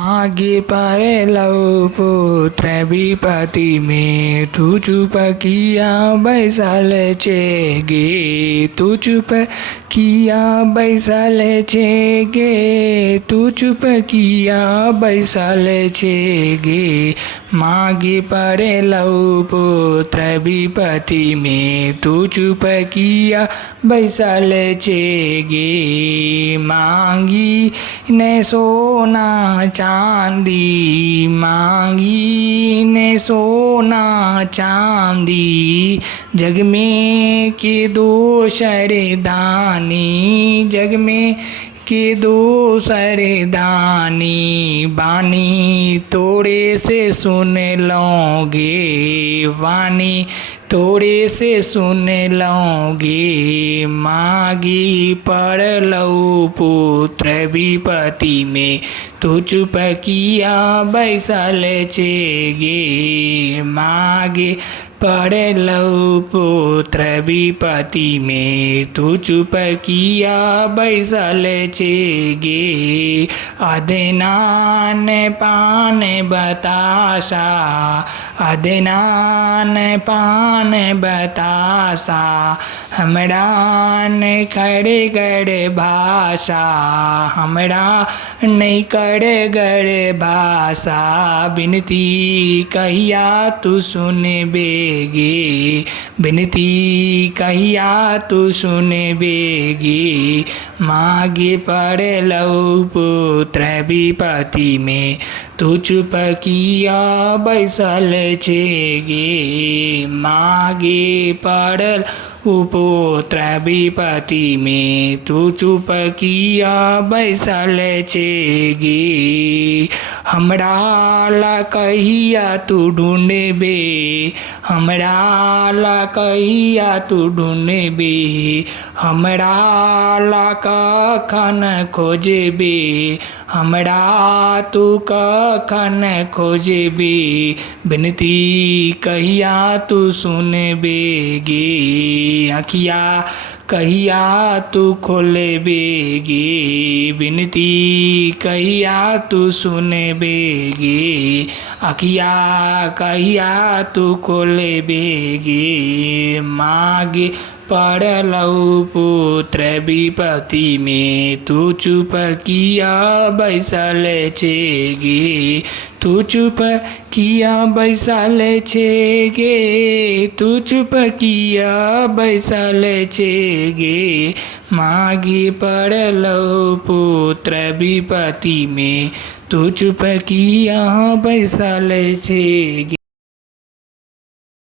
आगे पड़ेलौ पुत्र विपत्ति में, तू चुप किया बैसल छे गे, तू चुप किया बैसल छे गे, तू चुप किया बैसल छे गे। मागे पड़ेलौ पुत्र विपत्ति में, तू चुप किया बैसल छे गे। मांगी ने सोना चांदी, मांगी ने सोना चांदी, जग में के दोसर दानी, जग में के दोसर दानी, बानी तोड़े से सुन लोगे, वानी तोड़े से सुन लोगे। मागी पड़लौ पुत्र विपत्ति में, तू चुप किया बैसल छे गे। मागे पड़लौ पुत्र विपत्ति में, तू चुप किया बैसल छे गे। अदनान पान बतासा, अदनान पान बतासा, हमरा नहीं करे गड़ भाषा, हमरा नहीं करे गड़ भाषा। बिनती कहिया तू सुन बेगी, बिनती कहिया तू सुन बेगी। मागे पड़लौ पुत्र विपत्ति में, तू चुप किया बैसल छे गे। मागे पड़ल पुत्र विपत्ति में, तू चुप किया बैसल छे गे। हमरा ला कहिया तू ढूंढबे, हमरा ला कहिया तू ढूंढबे, हमरा ला कखन खोजबे, हमरा तू कखन खोजबे। बिनती कहिया तू सुनबे गे, अखिया कहिया तू खोलबे गे। बिनती कहिया तू सुनबे गे, अखिया कहिया तू खोलबे गे। मागे पड़लौ पुत्र विपत्ति में, तू चुप किया बैसल छे गे, तू चुप किया बैसल छे गे, तू चुप किया बैसल छे गे। मागे पड़लौ पुत्र विपत्ति में, तू चुप किया बैसल छे गे।